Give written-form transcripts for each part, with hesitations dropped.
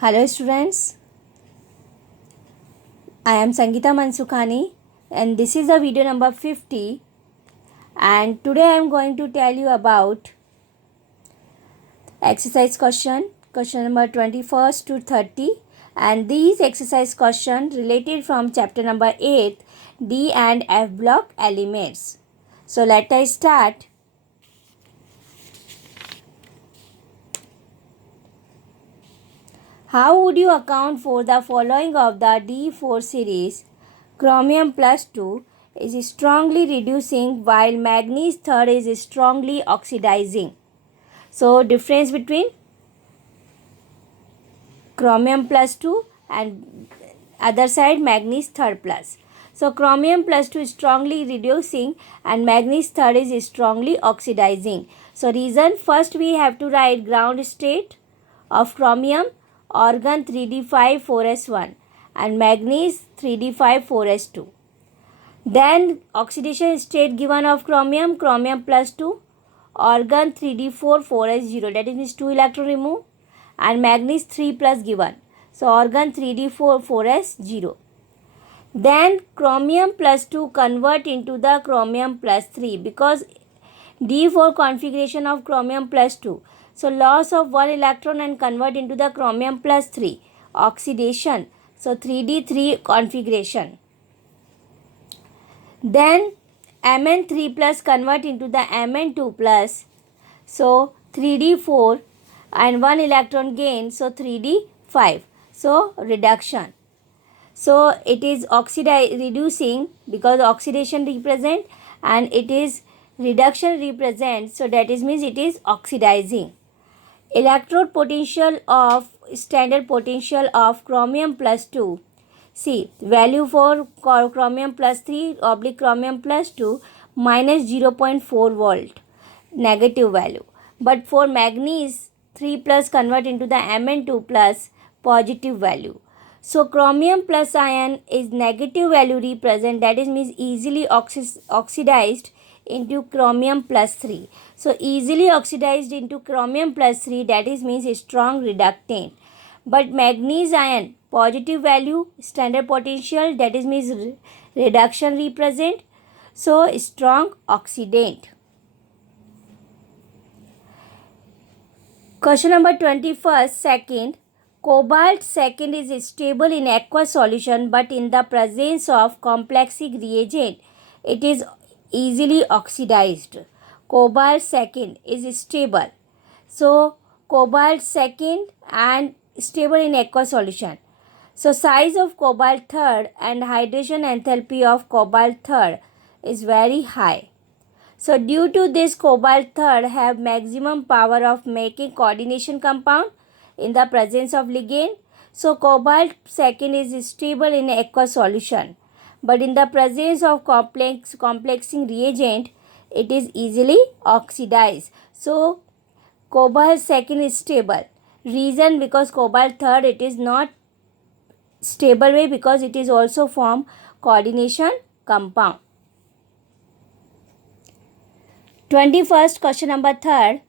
Hello students, I am Sangeeta Mansukhani and this is the video number 50, and today I am going to tell you about exercise question number 21st to 30, and these exercise questions related from chapter number 8 D and F block elements. So let us start. How would you account for the following of the D4 series? Chromium plus 2 is strongly reducing while manganese third is strongly oxidizing. So difference between chromium plus 2 and other side manganese third plus. So chromium plus 2 is strongly reducing and manganese third is strongly oxidizing. So reason, first we have to write ground state of chromium organ 3d5 4s1 and manganese 3d5 4s2. Then oxidation state given of chromium plus 2 organ 3d4 4s0, that is 2 electron remove, and manganese 3 plus given, so organ 3d4 4s0. Then chromium plus 2 convert into the chromium plus 3 because D4 configuration of chromium plus 2. So loss of 1 electron and convert into the chromium plus 3. Oxidation. So 3d3 configuration. Then Mn3 plus convert into the Mn2 plus. So 3d4 and 1 electron gain. So 3d5. So reduction. So it is reducing because oxidation represent and it is reduction represents, so that is means it is oxidizing. Electrode potential of standard potential of chromium plus 2. See value for chromium plus 3 oblique chromium plus 2 minus 0.4 volt negative value. But for manganese 3 plus convert into the Mn2 plus positive value. So chromium plus ion is negative value represent, that is means easily oxidized into chromium plus 3. So easily oxidized into chromium plus 3, that is means a strong reductant. But manganese ion positive value standard potential, that is means reduction represent, so strong oxidant. Question number 21st, second. Cobalt second is stable in aqueous solution, but in the presence of complexing reagent, it is easily oxidized. Cobalt second is stable. So cobalt second and stable in aqueous solution. So size of cobalt third and hydration enthalpy of cobalt third is very high. So due to this, cobalt third have maximum power of making coordination compound in the presence of ligand. So cobalt second is stable in aqueous solution, but in the presence of complexing reagent, it is easily oxidized. So cobalt second is stable. Reason, because cobalt third it is not stable way because it is also form coordination compound. 21st question number 3rd.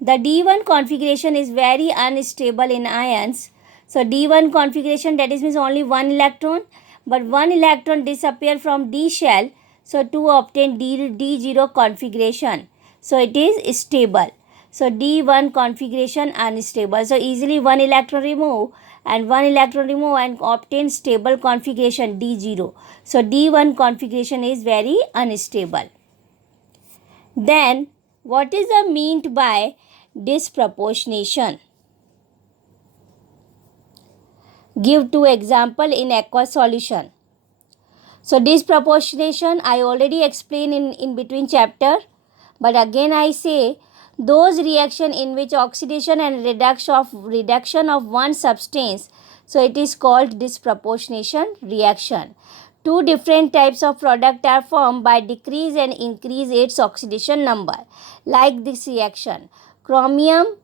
The D1 configuration is very unstable in ions. So D1 configuration, that is means only 1 electron, but 1 electron disappear from D shell. So to obtain D0 configuration, so it is stable. So D1 configuration unstable. So easily 1 electron remove and 1 electron remove and obtain stable configuration D0. So D1 configuration is very unstable. Then what is the meant by disproportionation? Give 2 example in aqueous solution. So disproportionation I already explained in between chapter, but again I say those reaction in which oxidation and reduction of one substance, so it is called disproportionation reaction. 2 different types of product are formed by decrease and increase its oxidation number. Like this reaction, chromate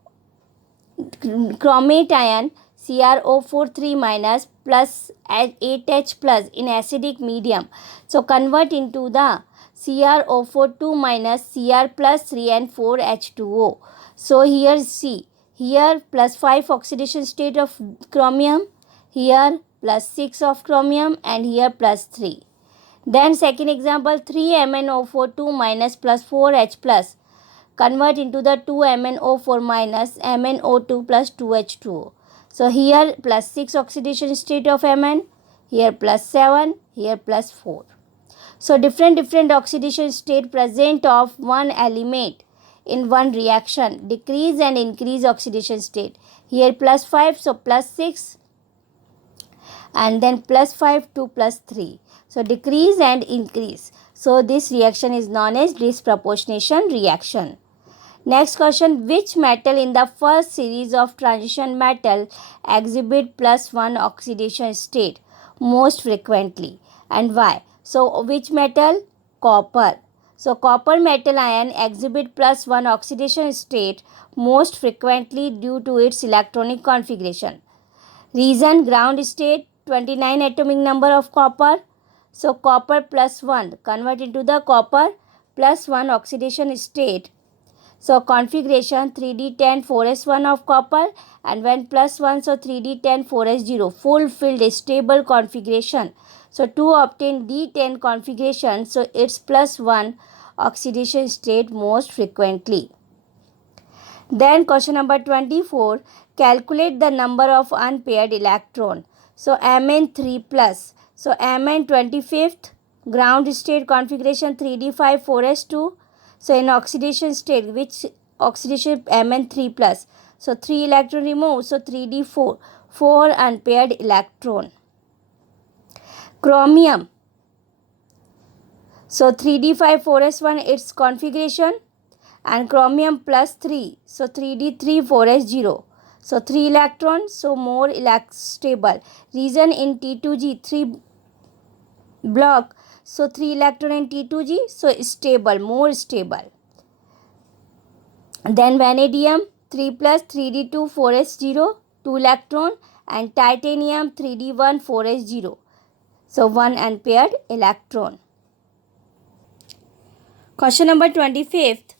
ion CrO4 3 minus plus 8H plus in acidic medium, so convert into the CrO4 2 minus Cr plus 3 and 4 H2O. So here see, Here +5 oxidation state of chromium, here +6 of chromium, and here +3. Then second example, 3MnO4 2 minus +4H plus convert into the 2MnO4 minus MnO2 plus 2H2O. So here +6 oxidation state of Mn, here +7, here +4. So different oxidation state present of one element in one reaction, decrease and increase oxidation state. Here +5, so +6, and then +5 to +3. So decrease and increase. So this reaction is known as disproportionation reaction. Next question, which metal in the first series of transition metal exhibit +1 oxidation state most frequently and why? So which metal? Copper. So copper metal ion exhibit +1 oxidation state most frequently due to its electronic configuration. Reason, ground state, 29 atomic number of copper. So copper +1 convert into the copper +1 oxidation state. So configuration 3d10 4s1 of copper, and when +1, so 3d10 4s0, full filled stable configuration. So to obtain d10 configuration, so it's +1 oxidation state most frequently. Then question number 24, calculate the number of unpaired electron. So Mn3 plus, so Mn 25th, ground state configuration 3d5 4s2. So in oxidation state, which oxidation? Mn3 plus. So 3 electron removed, so 3d4, 4 unpaired electron. Chromium, so 3d5 4s1 its configuration, and chromium +3, so 3d3 4s0, so 3 electrons, so more stable. Reason, in T2G 3 block, so 3 electron in T2G, so stable, more stable. Then vanadium 3 plus 3d2 4s0, 2 electron, and titanium 3d1 4s0, so 1 unpaired electron. Question number 25th,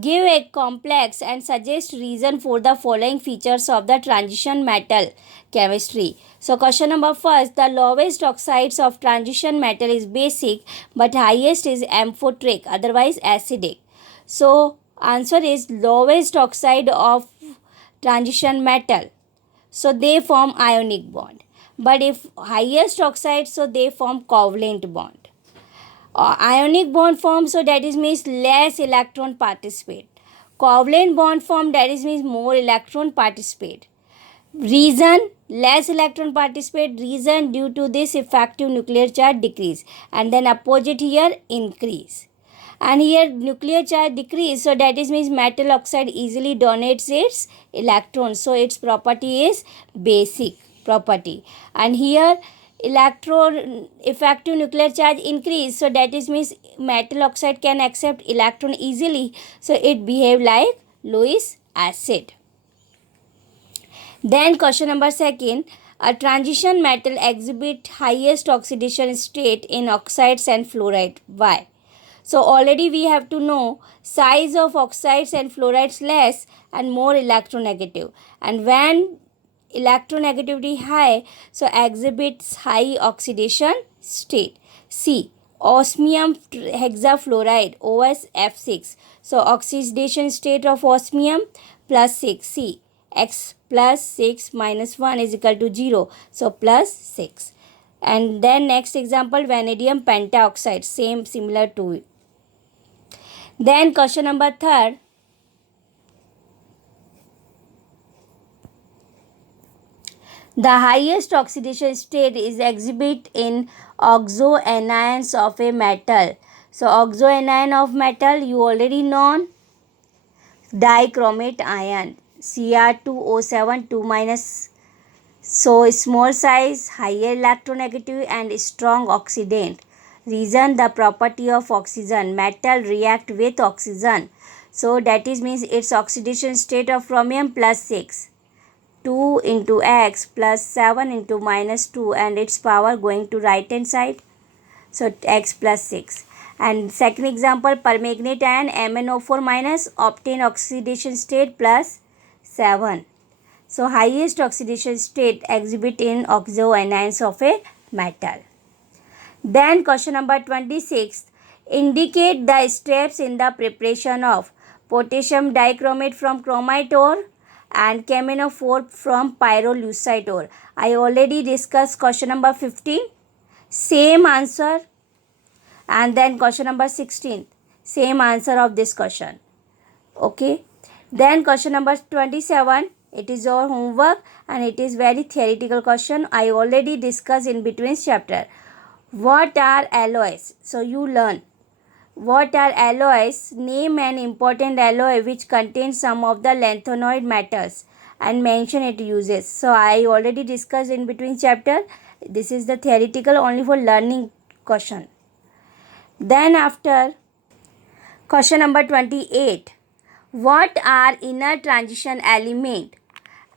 give a complex and suggest reason for the following features of the transition metal chemistry. So question number first, the lowest oxides of transition metal is basic but highest is amphoteric, otherwise acidic. So answer is lowest oxide of transition metal, so they form ionic bond. But if highest oxide, so they form covalent bond. Ionic bond form, so that is means less electron participate. Covalent bond form, that is means more electron participate. Reason, less electron participate. Reason, due to this effective nuclear charge decrease, and then opposite here increase. And here nuclear charge decrease, so that is means metal oxide easily donates its electrons, so its property is basic property. And here electron effective nuclear charge increase, so that is means metal oxide can accept electron easily, so it behave like Lewis acid. Then question number second, a transition metal exhibit highest oxidation state in oxides and fluoride. Why? So already we have to know size of oxides and fluorides less and more electronegative, and when electronegativity high, so exhibits high oxidation state. C, osmium hexafluoride, OSF6, so oxidation state of osmium +6. C, x +6 minus 1 is equal to 0, so +6. And then next example, vanadium pentaoxide, same similar to it. Then question number third, the highest oxidation state is exhibit in oxoanions of a metal. So oxoanion of metal, you already know, dichromate ion, Cr2O7 2 minus. So small size, higher electronegativity and strong oxidant. Reason, the property of oxygen. Metal react with oxygen, so that is means its oxidation state of chromium +6. 2 into x plus 7 into -2, and its power going to right hand side, so x +6. And second example, permanganate ion MnO4 minus obtain oxidation state +6. 7. So highest oxidation state exhibit in oxoanions of a metal. Then question number 26. Indicate the steps in the preparation of potassium dichromate from chromite ore and camenophore from pyrolusite ore. I already discussed question number 15. Same answer. And then question number 16. Same answer of this question. Okay. Then question number 27. It is your homework and it is very theoretical question. I already discussed in between chapter. What are alloys? So you learn. What are alloys? Name an important alloy which contains some of the lanthanoid metals and mention its uses. So I already discussed in between chapter. This is the theoretical only for learning question. Then after question number 28. What are inner transition element?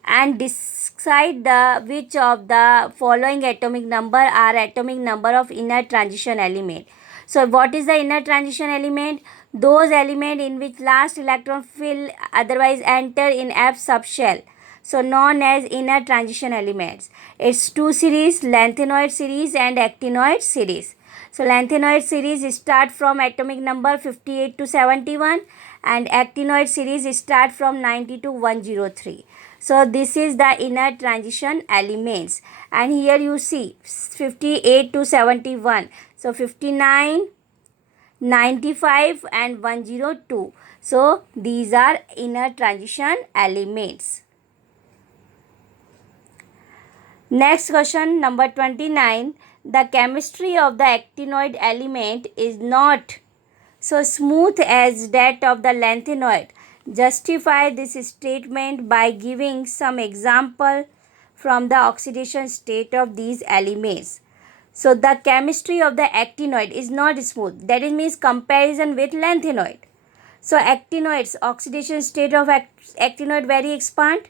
And decide which of the following atomic number are atomic number of inner transition element. So what is the inner transition element? Those element in which last electron will otherwise enter in F subshell, so known as inner transition elements. It's two series, lanthanoid series and actinoid series. So lanthanoid series start from atomic number 58 to 71 and actinoid series start from 90 to 103. So this is the inner transition elements, and here you see 58 to 71. So 59, 95 and 102. So these are inner transition elements. Next question number 29. The chemistry of the actinoid element is not so smooth as that of the lanthanoid. Justify this statement by giving some example from the oxidation state of these elements. So the chemistry of the actinoid is not smooth. That means comparison with lanthanoid. So actinoids, oxidation state of actinoid very expand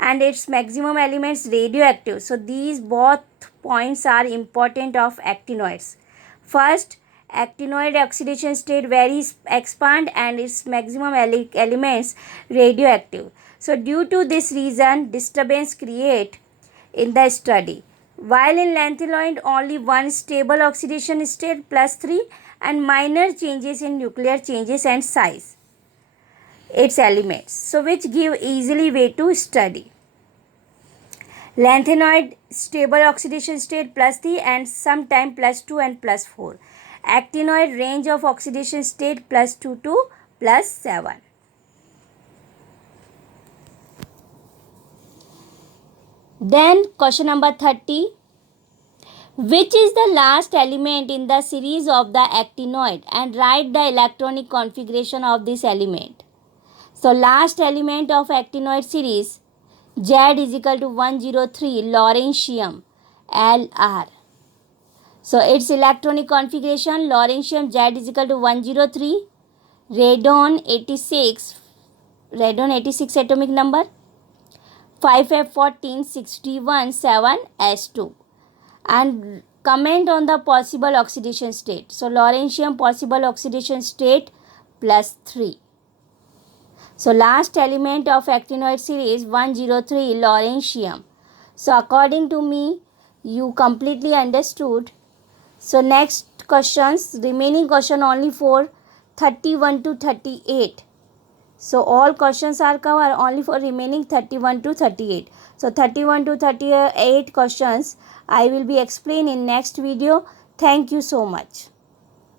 and its maximum elements radioactive. So these both points are important of actinoids. First, actinoid oxidation state very expand and its maximum elements radioactive. So due to this reason, disturbance create in the study. While in lanthanoid only one stable oxidation state +3 and minor changes in nuclear changes and size its elements, so which give easily way to study. Lanthanoid stable oxidation state +3 and sometime +2 and +4. Actinoid range of oxidation state +2 to +7. Then question number 30. Which is the last element in the series of the actinoid and write the electronic configuration of this element. So last element of actinoid series Z is equal to 103 lawrencium Lr. So its electronic configuration lawrencium Z is equal to 103, radon 86 atomic number, 5F14 61 7s2, and comment on the possible oxidation state. So lawrencium possible oxidation state +3. So last element of actinoid series 103 lawrencium. So according to me, you completely understood. So next questions, remaining question only for 31 to 38. So all questions are covered only for remaining 31 to 38. So 31 to 38 questions I will be explaining in next video. Thank you so much.